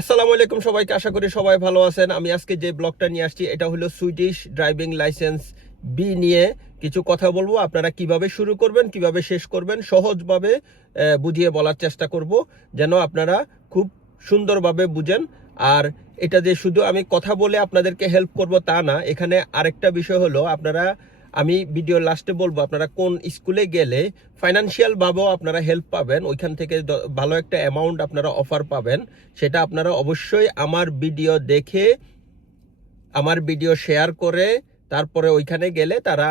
আসসালামু আলাইকুম সবাইকে, আশা করি সবাই ভালো আছেন। আমি আজকে যে ব্লগটা নিয়ে আসছি এটা হলো সুইডিশ ড্রাইভিং লাইসেন্স বি নিয়ে কিছু কথা বলবো। আপনারা কিভাবে শুরু করবেন, কিভাবে শেষ করবেন, সহজভাবে বুঝিয়ে বলার চেষ্টা করব, যেন আপনারা খুব সুন্দরভাবে বুঝেন। আর এটা যে শুধু আমি কথা বলে আপনাদেরকে হেল্প করব তা না, এখানে আরেকটা বিষয় হলো আপনারা, আমি ভিডিও লাস্টে বলবো আপনারা কোন স্কুলে গেলে ফাইনান্সিয়াল ভাবেও আপনারা হেল্প পাবেন, ওইখান থেকে ভালো একটা অ্যামাউন্ট আপনারা অফার পাবেন। সেটা আপনারা অবশ্যই আমার ভিডিও দেখে, আমার ভিডিও শেয়ার করে তারপরে ওইখানে গেলে তারা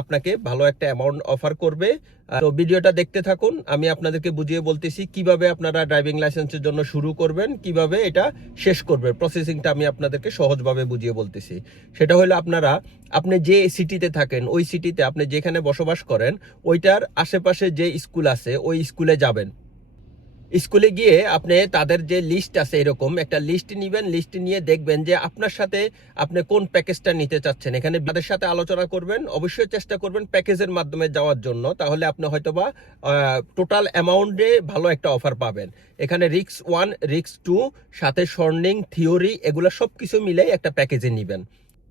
আপনাকে ভালো একটা অ্যামাউন্ট অফার করবে। তো ভিডিওটা দেখতে থাকুন, আমি আপনাদেরকে বুঝিয়ে বলতেছি কিভাবে আপনারা ড্রাইভিং লাইসেন্সের জন্য শুরু করবেন, কিভাবে এটা শেষ করবেন। প্রসেসিংটা আমি আপনাদেরকে সহজভাবে বুঝিয়ে বলতেছি। সেটা হলো আপনি যে সিটিতে থাকেন, ওই সিটিতে আপনি যেখানে বসবাস করেন ওইটার আশেপাশে যে স্কুল আছে ওই স্কুলে যাবেন। স্কুলে গিয়ে আপনি তাদের যে লিস্ট আছে, এরকম একটা লিস্ট নিবেন। লিস্ট নিয়ে দেখবেন যে আপনার সাথে আপনি কোন প্যাকেজটা নিতে চাচ্ছেন। এখানে তাদের সাথে আলোচনা করবেন, অবশ্যই চেষ্টা করবেন প্যাকেজের মাধ্যমে যাওয়ার জন্য, তাহলে আপনি হয়তোবা টোটাল অ্যামাউন্টে ভালো একটা অফার পাবেন। এখানে রিক্স 1, রিক্স 2, সাথে শর্নিং, থিওরি, এগুলো সব কিছু মিলে একটা প্যাকেজে নিবেন।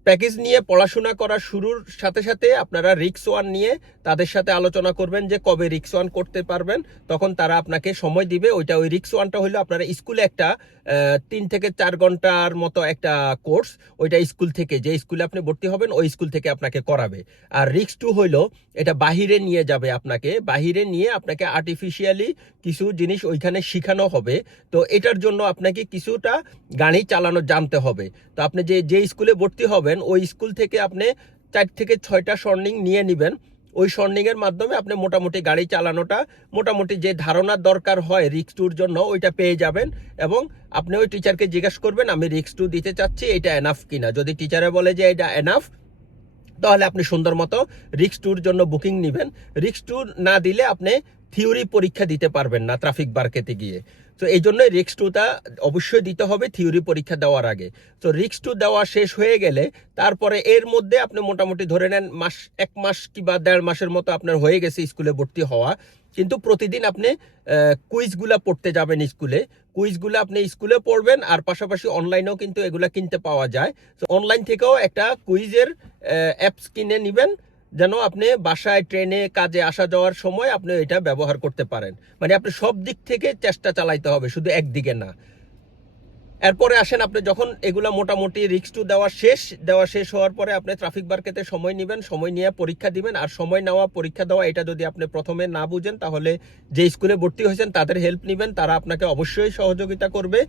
প্যাকেজ নিয়ে পড়াশোনা করা শুরুর সাথে সাথে আপনারা রিক্স 1 নিয়ে তাদের সাথে আলোচনা করবেন যে কবে রিক্স 1 করতে পারবেন। তখন তারা আপনাকে সময় দিবে। ওই রিক্স 1টা হলো আপনারা স্কুলে একটা 3 থেকে 4 ঘন্টার মতো একটা কোর্স, ওইটা স্কুল থেকে, যে স্কুলে আপনি ভর্তি হবেন ওই স্কুল থেকে আপনাকে করাবে। আর রিক্স 2 হইলো এটা বাহিরে নিয়ে যাবে, আপনাকে বাহিরে নিয়ে আপনাকে আর্টিফিশিয়ালি কিছু জিনিস ওইখানে শেখানো হবে। তো এটার জন্য আপনাকে কিছুটা গাড়ি চালানো জানতে হবে। তো আপনি যে স্কুলে ভর্তি হবেন ওই স্কুল থেকে আপনি 4 থেকে 6টা শর্নিং নিয়ে নেবেন। ওই শর্নিং এর মাধ্যমে আপনি মোটামুটি গাড়ি চালানোটা, মোটামুটি যে ধারণার দরকার হয় রিক্স 2-র জন্য, ওইটা পেয়ে যাবেন। এবং আপনি ওই টিচারকে জিজ্ঞাসা করবেন আমি রিক্স 2 দিতে চাচ্ছি, এটা এনাফ কিনা। যদি টিচারে বলে যে এটা এনাফ, তাহলে আপনি সুন্দর মতো রিক্স 2-র জন্য বুকিং নেবেন। রিক্স 2 না দিলে আপনি থিওরি পরীক্ষা দিতে পারবেন না ট্রাফিক বার্কেতে গিয়ে। তো এই জন্য রিক্স 2টা অবশ্যই দিতে হবে থিওরি পরীক্ষা দেওয়ার আগে। তো রিক্স 2 দেওয়া শেষ হয়ে গেলে তারপরে এর মধ্যে আপনি মোটামুটি ধরে নেন 1 মাস কিংবা 1.5 মাসের মতো আপনার হয়ে গেছে স্কুলে ভর্তি হওয়া। কিন্তু প্রতিদিন আপনি কুইজগুলা পড়তে যাবেন স্কুলে। কুইজগুলো আপনি স্কুলে পড়বেন, আর পাশাপাশি অনলাইনেও কিন্তু এগুলা কিনতে পাওয়া যায়। তো অনলাইন থেকেও একটা কুইজের অ্যাপস কিনে নেবেন, যেন আপনি বাসায়, ট্রেনে, কাজে আসা যাওয়ার সময় আপনি এটা ব্যবহার করতে পারেন। মানে আপনি সব দিক থেকে চেষ্টা চালাইতে হবে, শুধু একদিকে না। এরপরে আসেন, আপনি যখন এগুলা মোটামুটি রিক্স 2 দেওয়া শেষ হওয়ার পরে আপনি ট্রাফিক বার্কেতে সময় নেবেন, সময় নিয়ে পরীক্ষা দিবেন। আর সময় নেওয়া, পরীক্ষা দেওয়া, এটা যদি আপনি প্রথমে না বুঝেন তাহলে যে স্কুলে ভর্তি হয়েছেন তাদের হেল্প নেবেন, তারা আপনাকে অবশ্যই সহযোগিতা করবে।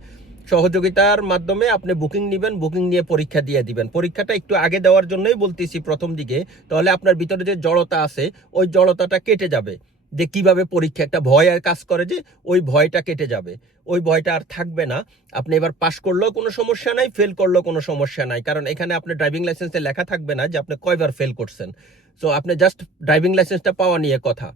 সহযোগিতার মাধ্যমে আপনি বুকিং নেবেন, বুকিং নিয়ে পরীক্ষা দিয়ে দিবেন। পরীক্ষাটা একটু আগে দেওয়ার জন্যই বলতেছি প্রথম দিকে, তাহলে আপনার ভিতরে যে জড়তা আছে ওই জড়তাটা কেটে যাবে। যে কিভাবে পরীক্ষা, একটা ভয় আর কাজ করে, যে ওই ভয়টা কেটে যাবে, ওই ভয়টা আর থাকবে না। আপনি এবার পাস করলেও কোনো সমস্যা নাই, ফেল করলেও কোনো সমস্যা নাই, কারণ এখানে আপনার ড্রাইভিং লাইসেন্সে লেখা থাকবে না যে আপনি কয়বার ফেল করছেন। সো আপনি জাস্ট ড্রাইভিং লাইসেন্সটা পাওয়া নিয়ে কথা।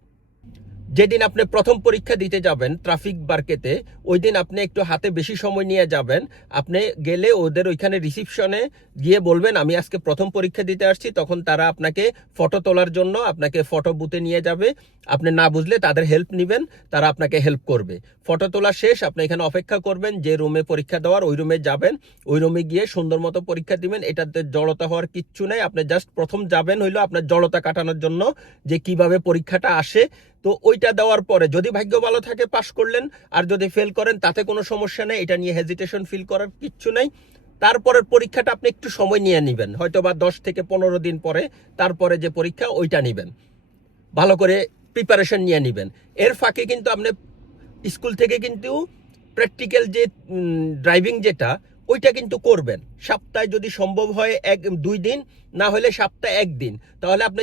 যেদিন আপনি প্রথম পরীক্ষা দিতে যাবেন ট্রাফিক বার্কেতে, ওই দিন আপনি একটু হাতে বেশি সময় নিয়ে যাবেন। আপনি গেলে ওদের ওইখানে রিসিপশনে গিয়ে বলবেন আমি আজকে প্রথম পরীক্ষা দিতে আসছি, তখন তারা আপনাকে ফটো তোলার জন্য আপনাকে ফটো বুথে নিয়ে যাবে। আপনি না বুঝলে তাদের হেল্প নেবেন, তারা আপনাকে হেল্প করবে। ফটো তোলা শেষ, আপনি এখানে অপেক্ষা করবেন, যে রুমে পরীক্ষা দেওয়ার ওই রুমে যাবেন। ওই রুমে গিয়ে সুন্দর মতো পরীক্ষা দিবেন। এটাতে জড়তা হওয়ার কিচ্ছু নেই, আপনি জাস্ট প্রথম যাবেন হইলো আপনার জড়তা কাটানোর জন্য, যে কিভাবে পরীক্ষাটা আসে। তো ওইটা দেওয়ার পরে যদি ভাগ্য ভালো থাকে পাস করলেন, আর যদি ফেল করেন তাতে কোনো সমস্যা নেই, এটা নিয়ে হেজিটেশন ফিল করার কিচ্ছু নেই। তারপরের পরীক্ষাটা আপনি একটু সময় নিয়ে নেবেন, হয়তো বা 10 থেকে 15 দিন পরে তারপরে যে পরীক্ষা ওইটা নেবেন, ভালো করে প্রিপারেশন নিয়ে নেবেন। এর ফাঁকে কিন্তু আপনি স্কুল থেকে কিন্তু প্র্যাকটিক্যাল যে ড্রাইভিং যেটা, ওইটা কিন্তু করবেন। সপ্তাহে যদি সম্ভব হয় 1-2 দিন, না হলে সপ্তাহে 1 দিন। তাহলে আপনি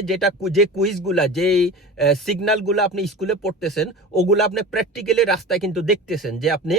যে কুইজগুলা, যে সিগন্যালগুলো আপনি স্কুলে পড়তেছেন, ওগুলো আপনি প্র্যাকটিক্যালি রাস্তায় কিন্তু দেখতেছেন, যে আপনি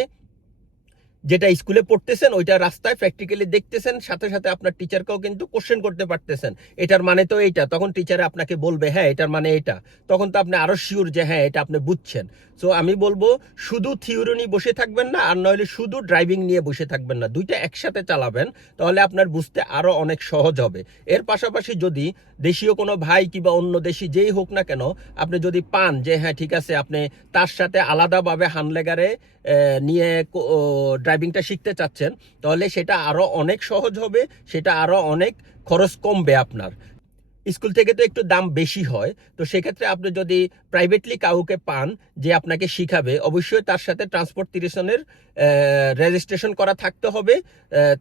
যেটা স্কুলে পড়তেছেন ওইটা রাস্তায় প্র্যাকটিক্যালি দেখতেছেন। সাথে সাথে আপনার টিচারকেও কিন্তু কোশ্চেন করতে পারতেছেন, এটার মানে তো এইটা। তখন টিচারে আপনাকে বলবে হ্যাঁ এটার মানে এটা, তখন তো আপনি আরো শিওর যে হ্যাঁ এটা আপনি বুঝছেন। সো আমি বলবো শুধু থিওরি নিয়ে বসে থাকবেন না, আর নইলে শুধু ড্রাইভিং নিয়ে বসে থাকবেন না, দুইটা একসাথে চালাবেন, তাহলে আপনার বুঝতে আরো অনেক সহজ হবে। এর পাশাপাশি যদি দেশীয় কোনো ভাই কিংবা অন্য দেশি যেই হোক না কেন, আপনি যদি পান যে হ্যাঁ ঠিক আছে, আপনি তার সাথে আলাদাভাবে হ্যান্ডলেগারে নিয়ে ড্রাইভিংটা শিখতে চাচ্ছেন, তাহলে সেটা আরও অনেক সহজ হবে, সেটা আরও অনেক খরচ কমবে আপনার। স্কুল থেকে তো একটু দাম বেশি হয়, তো সেক্ষেত্রে আপনি যদি প্রাইভেটলি কাউকে পান যে আপনাকে শিখাবে, অবশ্যই তার সাথে ট্রান্সপোর্টেশনের রেজিস্ট্রেশন করা থাকতে হবে।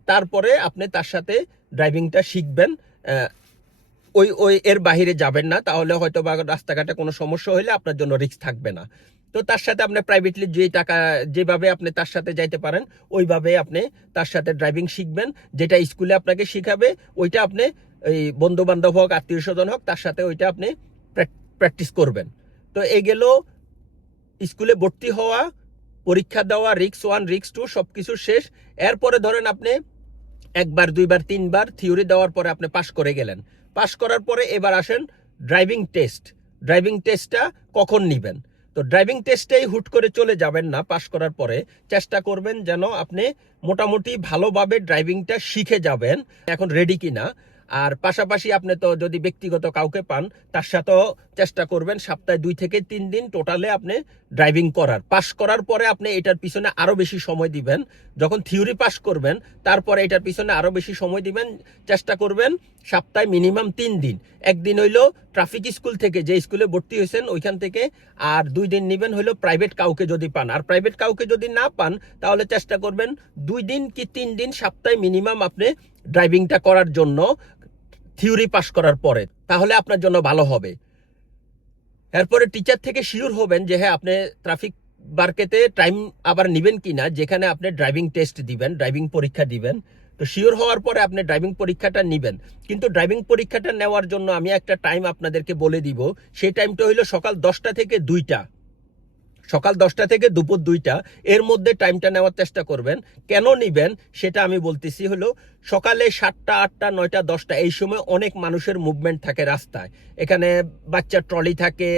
তারপরে আপনি তার সাথে ড্রাইভিংটা শিখবেন। ওই ওই এর বাহিরে যাবেন না, তাহলে হয়তো বা রাস্তাঘাটে কোনো সমস্যা হলে আপনার জন্য রিস্ক থাকবে না। তো তার সাথে আপনি প্রাইভেটলি যে টাকা যেভাবে আপনি তার সাথে যাইতে পারেন ওইভাবে আপনি তার সাথে ড্রাইভিং শিখবেন। যেটা স্কুলে আপনাকে শিখাবে ওইটা আপনি এই বন্ধু বান্ধব হোক, আত্মীয় স্বজন হোক, তার সাথে ওইটা আপনি প্র্যাকটিস করবেন। তো এই গেল স্কুলে ভর্তি হওয়া, পরীক্ষা দেওয়া, রিক্স 1 রিক্স 2 সব কিছু শেষ। এরপরে ধরেন আপনি একবার, দুইবার, তিনবার থিওরি দেওয়ার পরে আপনি পাশ করে গেলেন। পাশ করার পরে এবার আসেন ড্রাইভিং টেস্ট। ড্রাইভিং টেস্টটা কখন নেবেন? তো ড্রাইভিং টেস্টেই হুট করে চলে যাবেন না। পাশ করার পরে চেষ্টা করবেন যেন আপনি মোটামুটি ভালোভাবে ড্রাইভিংটা শিখে যাবেন, এখন রেডি কিনা। আর পাশাপাশি আপনি তো যদি ব্যক্তিগত কাউকে পান, তার সাথেও চেষ্টা করবেন সপ্তাহে 2 থেকে 3 দিন টোটালে আপনি ড্রাইভিং করার। পাশ করার পরে আপনি এটার পিছনে আরও বেশি সময় দিবেন। যখন থিওরি পাস করবেন তারপরে এটার পিছনে আরও বেশি সময় দিবেন। চেষ্টা করবেন সপ্তাহে মিনিমাম 3 দিন। একদিন হইলো ট্রাফিক স্কুল থেকে, যে স্কুলে ভর্তি হয়েছেন ওইখান থেকে, আর 2 দিন নেবেন হইলো প্রাইভেট কাউকে যদি পান। আর প্রাইভেট কাউকে যদি না পান তাহলে চেষ্টা করবেন 2 দিন কি 3 দিন সপ্তাহে মিনিমাম আপনি ড্রাইভিংটা করার জন্য, থিওরি পাস করার পরে, তাহলে আপনার জন্য ভালো হবে। এরপরে টিচার থেকে শিওর হবেন যে হ্যাঁ আপনি ট্রাফিক বার্কেতে টাইম আবার নেবেন কিনা, যেখানে আপনি ড্রাইভিং টেস্ট দিবেন, ড্রাইভিং পরীক্ষা দিবেন। তো শিওর হওয়ার পরে আপনি ড্রাইভিং পরীক্ষাটা নেবেন। কিন্তু ড্রাইভিং পরীক্ষাটা নেওয়ার জন্য আমি একটা টাইম আপনাদেরকে বলে দিব। সেই টাইমটা হইলো সকাল 10টা থেকে 2টা। সকাল 10টা থেকে দুপুর 2টা, এর মধ্যে টাইমটা নেওয়ার চেষ্টা করবেন। কেন নিবেন সেটা আমি বলতেছি। হলো সকালে 7টা, 8টা, 9টা, 10টা এই সময় অনেক মানুষের মুভমেন্ট থাকে রাস্তায়। এখানে বাচ্চার ট্রলি থাকে,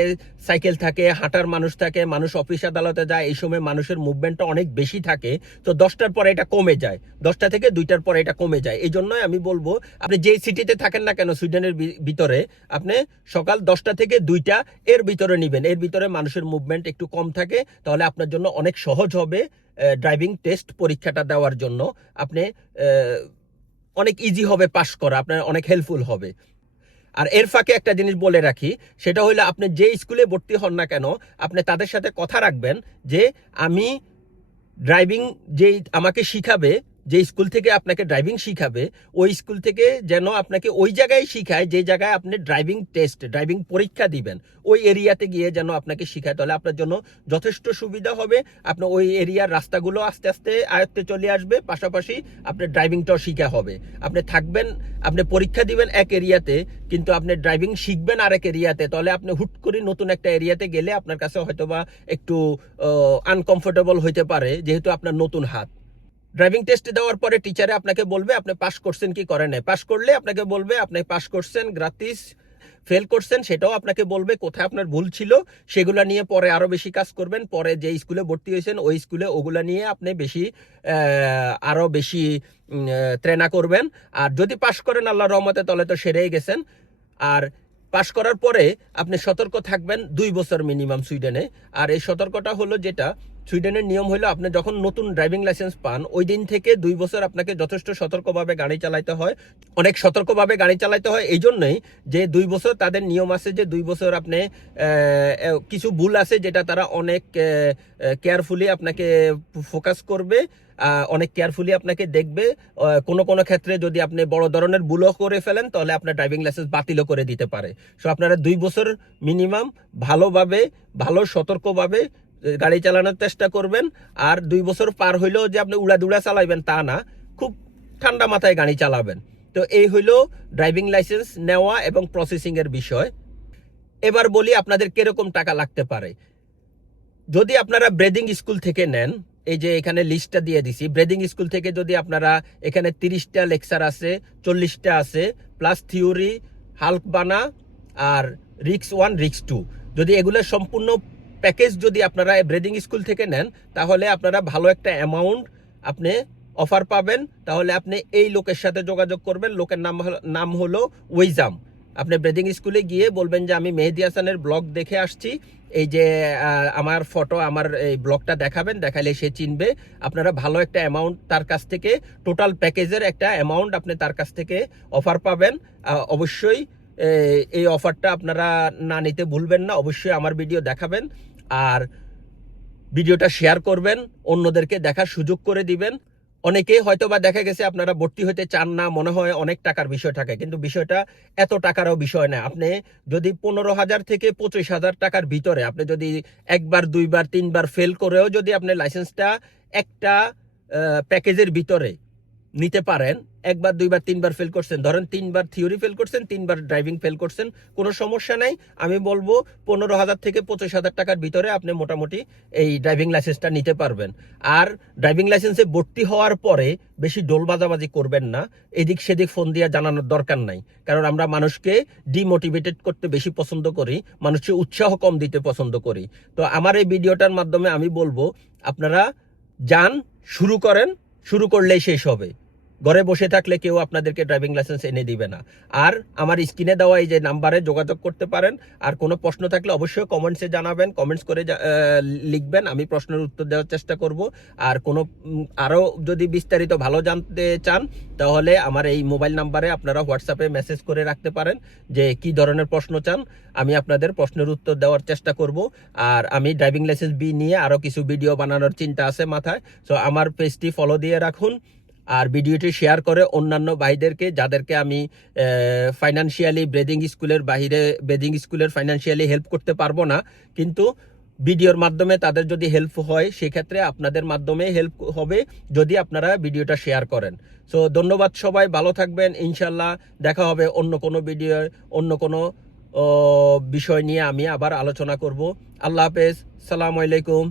সাইকেল থাকে, হাঁটার মানুষ থাকে, মানুষ অফিস আদালতে যায়, এই সময় মানুষের মুভমেন্টটা অনেক বেশি থাকে। তো 10টার পরে এটা কমে যায়, 10টা থেকে 2টার পরে এটা কমে যায়। এই জন্যই আমি বলবো আপনি যেই সিটিতে থাকেন না কেন সুইডেনের ভিতরে, আপনি সকাল 10টা থেকে 2টা এর ভিতরে নেবেন। এর ভিতরে মানুষের মুভমেন্ট একটু কম থাকে, তাহলে আপনার জন্য অনেক সহজ হবে ড্রাইভিং টেস্ট পরীক্ষাটা দেওয়ার জন্য। আপনি অনেক ইজি হবে পাস করা, আপনার অনেক হেল্পফুল হবে। আর এর ফাঁকে একটা জিনিস বলে রাখি, সেটা হলো আপনি যে স্কুলে ভর্তি হন না কেন, আপনি তাদের সাথে কথা রাখবেন যে আমি ড্রাইভিং যেই আমাকে শিখাবে, যে স্কুল থেকে আপনাকে ড্রাইভিং শিখাবে, ওই স্কুল থেকে যেন আপনাকে ওই জায়গায় শিখায় যে জায়গায় আপনি ড্রাইভিং টেস্ট, ড্রাইভিং পরীক্ষা দিবেন, ওই এরিয়াতে গিয়ে যেন আপনাকে শিখায়। তাহলে আপনার জন্য যথেষ্ট সুবিধা হবে। আপনার ওই এরিয়ার রাস্তাগুলো আস্তে আস্তে আয়ত্তে চলে আসবে, পাশাপাশি আপনার ড্রাইভিংটাও শিখা হবে। আপনি থাকবেন, আপনি পরীক্ষা দিবেন এক এরিয়াতে, কিন্তু আপনি ড্রাইভিং শিখবেন আরেক এরিয়াতে, তাহলে আপনি হুট করে নতুন একটা এরিয়াতে গেলে আপনার কাছে হয়তোবা একটু আনকমফোর্টেবল হইতে পারে, যেহেতু আপনার নতুন হাত। ড্রাইভিং টেস্ট দেওয়ার পরে টিচারে আপনাকে বলবে আপনি পাস করছেন কি করেন নাই। পাস করলে আপনাকে বলবে আপনি পাস করছেন গ্রাতিস, ফেল করছেন সেটাও আপনাকে বলবে, কোথায় আপনার ভুল ছিল সেগুলো নিয়ে পরে আরো বেশি কাজ করবেন। পরে যে স্কুলে ভর্তি হয়েছেন ওই স্কুলে ওগুলা নিয়ে আপনি বেশি আরো বেশি ট্রেনা করবেন। আর যদি পাস করেন আল্লাহর রহমতে তাহলে তো সেরেই গেছেন। আর পাস করার পরে আপনি সতর্ক থাকবেন 2 বছর মিনিমাম সুইডেনে। আর এই সতর্কটা হলো, যেটা সুইডেনের নিয়ম হলো, আপনি যখন নতুন ড্রাইভিং লাইসেন্স পান ওই দিন থেকে 2 বছর আপনাকে যথেষ্ট সতর্কভাবে গাড়ি চালাতে হয়। অনেক সতর্কভাবে গাড়ি চালাতে হয় এই জন্যই যে 2 বছর তাদের নিয়ম আছে যে 2 বছর আপনি কিছু ভুল আছে যেটা তারা অনেক কেয়ারফুলি আপনাকে ফোকাস করবে, অনেক কেয়ারফুলি আপনাকে দেখবে। কোনো কোনো ক্ষেত্রে যদি আপনি বড় ধরনের ভুলও করে ফেলেন তাহলে আপনার ড্রাইভিং লাইসেন্স বাতিলও করে দিতে পারে। সো আপনারা 2 বছর মিনিমাম ভালোভাবে, ভালো সতর্কভাবে গাড়ি চালানোর চেষ্টা করবেন। আর 2 বছর পার হইলেও যে আপনি উড়াদুড়া চালাইবেন তা না, খুব ঠান্ডা মাথায় গাড়ি চালাবেন। তো এই হইলো ড্রাইভিং লাইসেন্স নেওয়া এবং প্রসেসিং এর বিষয়। এবার বলি আপনাদের কিরকম টাকা লাগতে পারে। যদি আপনারা ব্রেদিং স্কুল থেকে নেন, এই যে এখানে লিস্টটা দিয়ে দিছি, ব্রেদিং স্কুল থেকে যদি আপনারা, এখানে 30টা লেকচার আছে, 40টা আছে, প্লাস থিওরি, হাল্ক বানা আর রিক্স 1 রিক্স 2, যদি এগুলো সম্পূর্ণ প্যাকেজ যদি আপনারা ব্রেদিং স্কুল থেকে নেন তাহলে আপনারা ভালো একটা অ্যামাউন্ট আপনি অফার পাবেন। তাহলে আপনি এই লোকের সাথে যোগাযোগ করবেন, লোকের নাম হলো ওয়েজাম। আপনি ব্রেদিং স্কুলে গিয়ে বলবেন যে আমি মেহেদি হাসানের ব্লগ দেখে আসছি, এই যে আমার ফটো, আমার এই ব্লগটা দেখাবেন, দেখালে সে চিনবে। আপনারা ভালো একটা অ্যামাউন্ট তার কাছ থেকে, টোটাল প্যাকেজের একটা অ্যামাউন্ট আপনি তার কাছ থেকে অফার পাবেন। অবশ্যই এই অফারটা আপনারা না নিতে ভুলবেন না। অবশ্যই আমার ভিডিও দেখাবেন আর ভিডিওটা শেয়ার করবেন, অন্যদেরকে দেখার সুযোগ করে দিবেন। অনেকেই হয়তো বা দেখা গেছে আপনারা ভর্তি হতে চান না, মনে হয় অনেক টাকার বিষয় থাকে, কিন্তু বিষয়টা এত টাকারও বিষয় না। আপনি যদি 15,000 থেকে 25,000 টাকার ভিতরে আপনি যদি একবার, দুইবার, তিনবার ফেল করেও যদি আপনি লাইসেন্সটা একটা প্যাকেজের ভিতরে নিতে পারেন, একবার, দুইবার, তিনবার ফেল করছেন, ধরেন 3বার থিওরি ফেল করছেন, 3বার ড্রাইভিং ফেল করছেন, কোনো সমস্যা নাই। আমি বলবো 15,000 থেকে 25,000 টাকার ভিতরে আপনি মোটামুটি এই ড্রাইভিং লাইসেন্সটা নিতে পারবেন। আর ড্রাইভিং লাইসেন্সে ভর্তি হওয়ার পরে বেশি ডোল বাজাবাজি করবেন না, এদিক সেদিক ফোন দিয়ে জানানোর দরকার নাই। কারণ আমরা মানুষকে ডিমোটিভেটেড করতে বেশি পছন্দ করি, মানুষকে উৎসাহ কম দিতে পছন্দ করি। তো আমার এই ভিডিওটার মাধ্যমে আমি বলবো আপনারা যান, শুরু করেন, শুরু করলেই শেষ হবে। ঘরে বসে থাকলে কেউ আপনাদেরকে ড্রাইভিং লাইসেন্স এনে দিবে না। আর আমার স্ক্রিনে দেওয়া এই যে নাম্বারে যোগাযোগ করতে পারেন। আর কোনো প্রশ্ন থাকলে অবশ্যই কমেন্টসে জানাবেন, কমেন্টস করে লিখবেন, আমি প্রশ্নের উত্তর দেওয়ার চেষ্টা করব। আর কোনো আরও যদি বিস্তারিত ভালো জানতে চান তাহলে আমার এই মোবাইল নাম্বারে আপনারা হোয়াটসঅ্যাপে মেসেজ করে রাখতে পারেন যে কি ধরনের প্রশ্ন চান, আমি আপনাদের প্রশ্নের উত্তর দেওয়ার চেষ্টা করব। আর আমি ড্রাইভিং লাইসেন্স বি নিয়ে আরও কিছু ভিডিও বানানোর চিন্তা আছে মাথায়। সো আমার পেজটি ফলো দিয়ে রাখুন আর ভিডিওটি শেয়ার করে অন্যান্য ভাইদেরকে, যাদেরকে আমি ফাইন্যান্সিয়ালি ব্রিদিং স্কুলের ফাইন্যান্সিয়ালি হেল্প করতে পারবো না, কিন্তু ভিডিওর মাধ্যমে তাদের যদি হেল্প হয় সেক্ষেত্রে আপনাদের মাধ্যমে হেল্প হবে যদি আপনারা ভিডিওটা শেয়ার করেন। সো ধন্যবাদ, সবাই ভালো থাকবেন। ইনশাল্লাহ দেখা হবে অন্য কোনো ভিডিও, অন্য কোনো বিষয় নিয়ে আমি আবার আলোচনা করব। আল্লাহ হাফেজ, সালামু আলাইকুম।